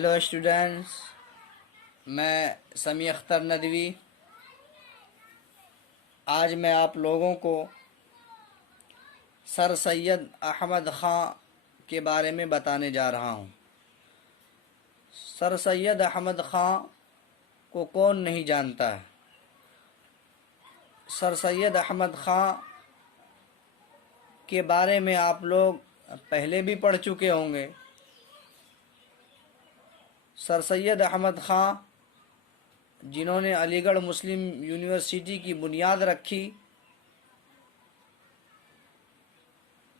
Hello students, मैं समी अख्तर नदवी। आज मैं आप लोगों को सर सैयद अहमद ख़ां के बारे में बताने जा रहा हूँ। सर सैयद अहमद ख़ां को कौन नहीं जानता है। सर सैयद अहमद ख़ां के बारे में आप लोग पहले भी पढ़ चुके होंगे। सर सैयद अहमद ख़ां जिन्होंने अलीगढ़ मुस्लिम यूनिवर्सिटी की बुनियाद रखी,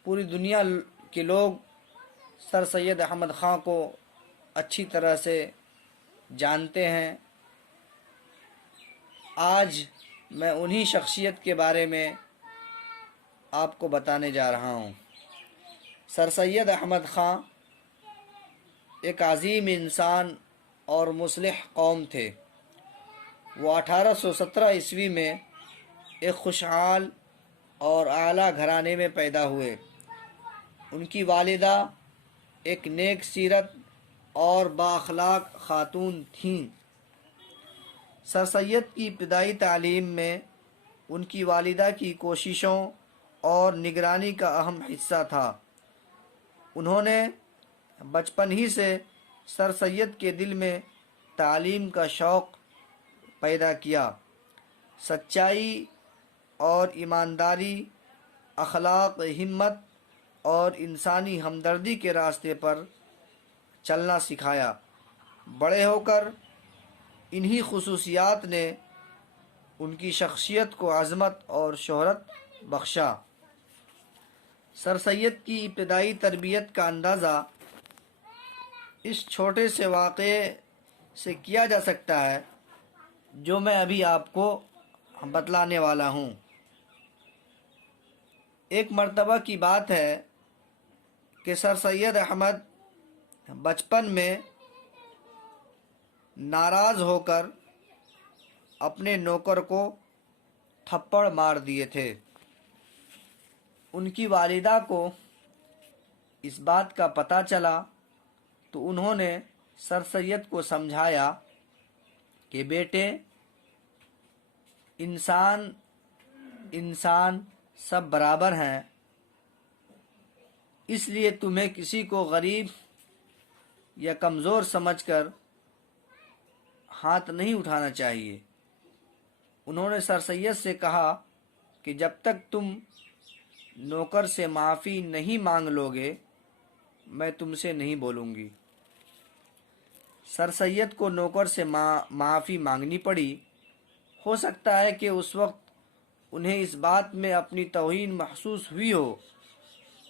पूरी दुनिया के लोग सर सैयद अहमद ख़ां को अच्छी तरह से जानते हैं। आज मैं उन्हीं शख्सियत के बारे में आपको बताने जा रहा हूँ। सर सैयद अहमद ख़ां एक अजीम इंसान और मुस्लिह कौम थे। वो 1817 ईस्वी में एक खुशहाल और आला घराने में पैदा हुए। उनकी वालिदा एक नेक सीरत और बाअखलाक खातून थीं। सर सैयद की इब्तदाई तालीम में उनकी वालिदा की कोशिशों और निगरानी का अहम हिस्सा था। उन्होंने बचपन ही से सर सैयद के दिल में तालीम का शौक़ पैदा किया। सच्चाई और ईमानदारी, अखलाक, हिम्मत और इंसानी हमदर्दी के रास्ते पर चलना सिखाया। बड़े होकर इन्हीं खुसूसियात ने उनकी शख्सियत को अज़मत और शोहरत बख्शा। सर सैयद की इब्तदाई तरबियत का अंदाज़ा इस छोटे से वाक़े से किया जा सकता है जो मैं अभी आपको बतलाने वाला हूँ। एक मर्तबा की बात है कि सर सैयद अहमद बचपन में नाराज़ होकर अपने नौकर को थप्पड़ मार दिए थे। उनकी वालिदा को इस बात का पता चला तो उन्होंने सर सैयद को समझाया कि बेटे, इंसान सब बराबर हैं, इसलिए तुम्हें किसी को गरीब या कमज़ोर समझकर हाथ नहीं उठाना चाहिए। उन्होंने सर सैयद से कहा कि जब तक तुम नौकर से माफ़ी नहीं मांग लोगे, मैं तुमसे नहीं बोलूँगी। सर सैयद को नौकर से माफ़ी मांगनी पड़ी। हो सकता है कि उस वक्त उन्हें इस बात में अपनी तौहीन महसूस हुई हो,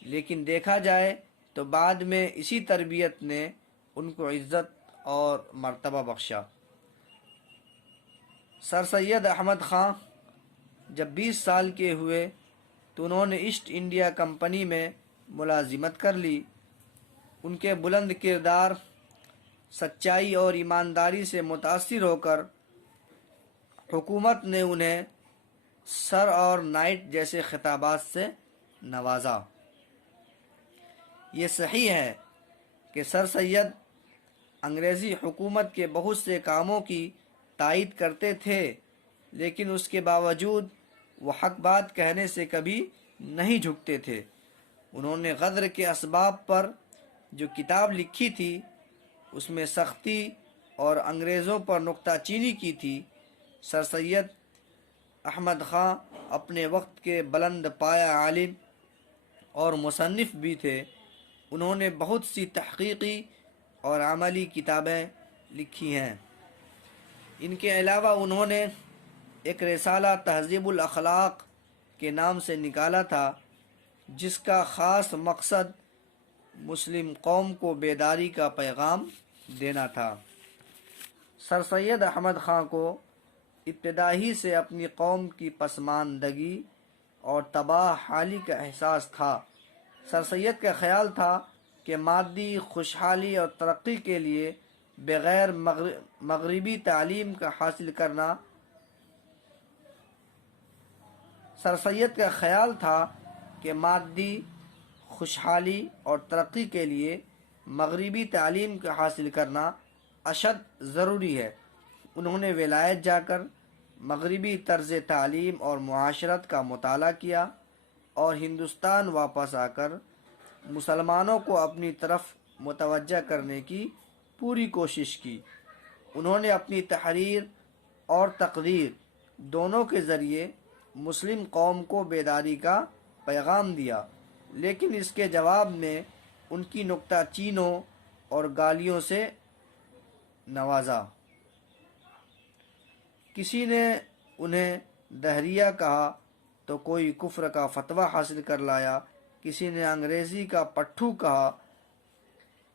लेकिन देखा जाए तो बाद में इसी तरबियत ने उनको इज़्ज़त और मर्तबा बख्शा। सर सैयद अहमद ख़ां जब 20 साल के हुए तो उन्होंने ईस्ट इंडिया कंपनी में मुलाजिमत कर ली। उनके बुलंद किरदार, सच्चाई और ईमानदारी से मुतासिर होकर हुकूमत ने उन्हें सर और नाइट जैसे खिताबात से नवाजा। ये सही है कि सर सैयद अंग्रेज़ी हुकूमत के बहुत से कामों की तायीद करते थे, लेकिन उसके बावजूद वो हक बात कहने से कभी नहीं झुकते थे। उन्होंने गदर के असबाब पर जो किताब लिखी थी उसमें सख्ती और अंग्रेज़ों पर नुक्ताचीनी की थी। सर सैयद अहमद ख़ां अपने वक्त के बुलंद पाया आलिम और मुसन्निफ़ भी थे। उन्होंने बहुत सी तहक़ीक़ी और अमली किताबें लिखी हैं। इनके अलावा उन्होंने एक रिसाला तहज़ीबुल अखलाक के नाम से निकाला था, जिसका ख़ास मकसद मुस्लिम कौम को बेदारी का पैगाम देना था। सर सैयद अहमद ख़ां को इब्तिदा ही से अपनी कौम की पसमानदगी और तबाह हाली का एहसास था। सर सैयद का ख्याल था कि मादी खुशहाली और तरक्की के लिए बग़ैर मग़रिबी तालीम का हासिल करना सर सैयद का ख्याल था कि मादी खुशहाली और तरक्की के लिए مغربی تعلیم کا حاصل کرنا اشد ضروری ہے۔ انہوں نے ولایت جا کر مغربی طرز تعلیم اور معاشرت کا مطالعہ کیا اور ہندوستان واپس آ کر مسلمانوں کو اپنی طرف متوجہ کرنے کی پوری کوشش کی۔ انہوں نے اپنی تحریر اور تقریر دونوں کے ذریعے مسلم قوم کو بیداری کا پیغام دیا، لیکن اس کے جواب میں ان کی نکتہ چینوں اور گالیوں سے نوازا۔ کسی نے انہیں دہریہ کہا تو کوئی کفر کا فتویٰ حاصل کر لایا، کسی نے انگریزی کا پٹھو کہا،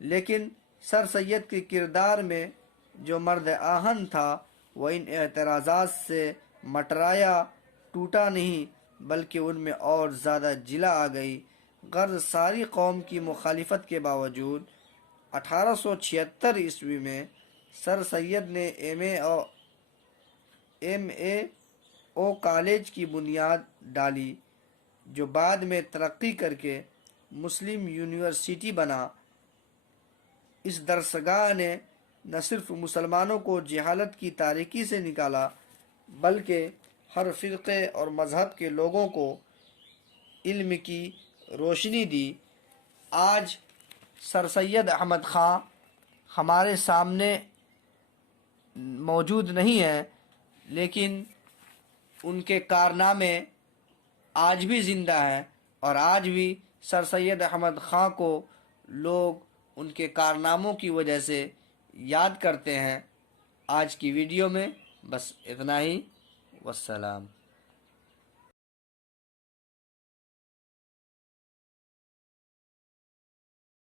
لیکن سر سید کے کردار میں جو مرد آہن تھا وہ ان اعتراضات سے مٹرایا ٹوٹا نہیں، بلکہ ان میں اور زیادہ جلا آ گئی۔ غرض ساری قوم کی مخالفت کے باوجود 1876 میں سر سید نے ایم اے او کالج کی بنیاد ڈالی، جو بعد میں ترقی کر کے مسلم یونیورسٹی بنا۔ اس درسگاہ نے نہ صرف مسلمانوں کو جہالت کی تاریکی سے نکالا، بلکہ ہر فرقے اور مذہب کے لوگوں کو علم کی روشنی دی۔ آج سر سید احمد خاں ہمارے سامنے موجود نہیں ہیں، لیکن ان کے کارنامے آج بھی زندہ ہیں، اور آج بھی سر سید احمد خاں کو لوگ ان کے کارناموں کی وجہ سے یاد کرتے ہیں۔ آج کی ویڈیو میں بس اتنا ہی، والسلام۔